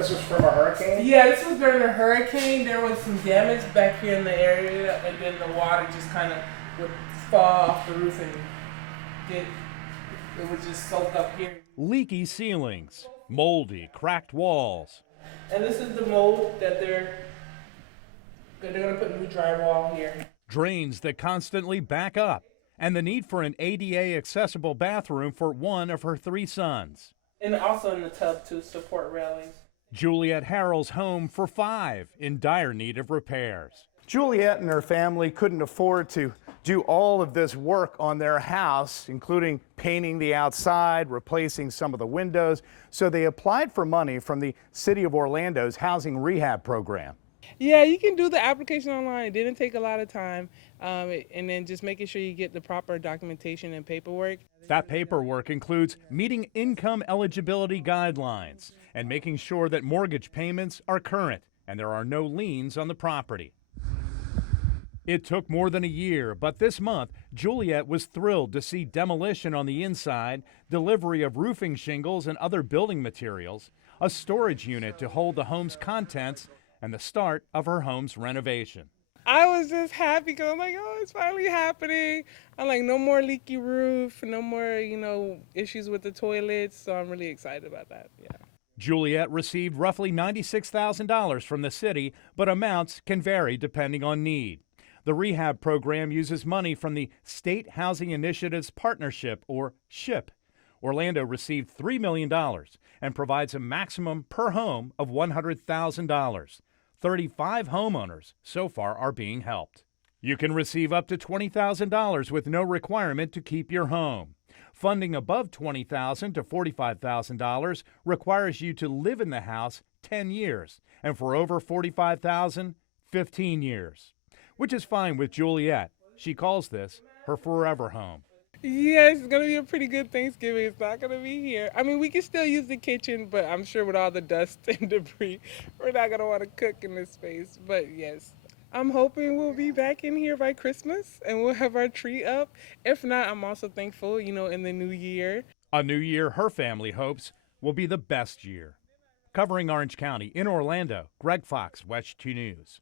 This was from a hurricane? Yeah, this was during a hurricane. There was some damage back here in the area, and then the water just kind of would fall off the roof and it would just soak up here. Leaky ceilings, moldy, cracked walls. And this is the mold that they're going to put new drywall here. Drains that constantly back up, and the need for an ADA accessible bathroom for one of her 3 sons. And also in the tub to support railings. Juliet Harrell's home for 5 in dire need of repairs. Juliet and her family couldn't afford to do all of this work on their house, including painting the outside, replacing some of the windows, so they applied for money from the City of Orlando's Housing Rehab program. Yeah, you can do the application online. It didn't take a lot of time, and then just making sure you get the proper documentation and paperwork. That paperwork includes meeting income eligibility guidelines and making sure that mortgage payments are current and there are no liens on the property. It took more than a year, but this month, Juliet was thrilled to see demolition on the inside, delivery of roofing shingles and other building materials, a storage unit to hold the home's contents, and the start of her home's renovation. I was just happy because I'm like, oh, it's finally happening. I'm like, no more leaky roof, no more, issues with the toilets. So I'm really excited about that, yeah. Juliet received roughly $96,000 from the city, but amounts can vary depending on need. The rehab program uses money from the State Housing Initiatives Partnership, or SHIP. Orlando received $3 million and provides a maximum per home of $100,000. 35 homeowners so far are being helped. You can receive up to $20,000 with no requirement to keep your home. Funding above $20,000 to $45,000 requires you to live in the house 10 years, and for over $45,000, 15 years. Which is fine with Juliet. She calls this her forever home. Yes, it's going to be a pretty good Thanksgiving. It's not going to be here. I mean, we can still use the kitchen, but I'm sure with all the dust and debris, we're not going to want to cook in this space. But yes, I'm hoping we'll be back in here by Christmas and we'll have our tree up. If not, I'm also thankful, in the new year. A new year her family hopes will be the best year. Covering Orange County in Orlando, Greg Fox, WESH 2 News.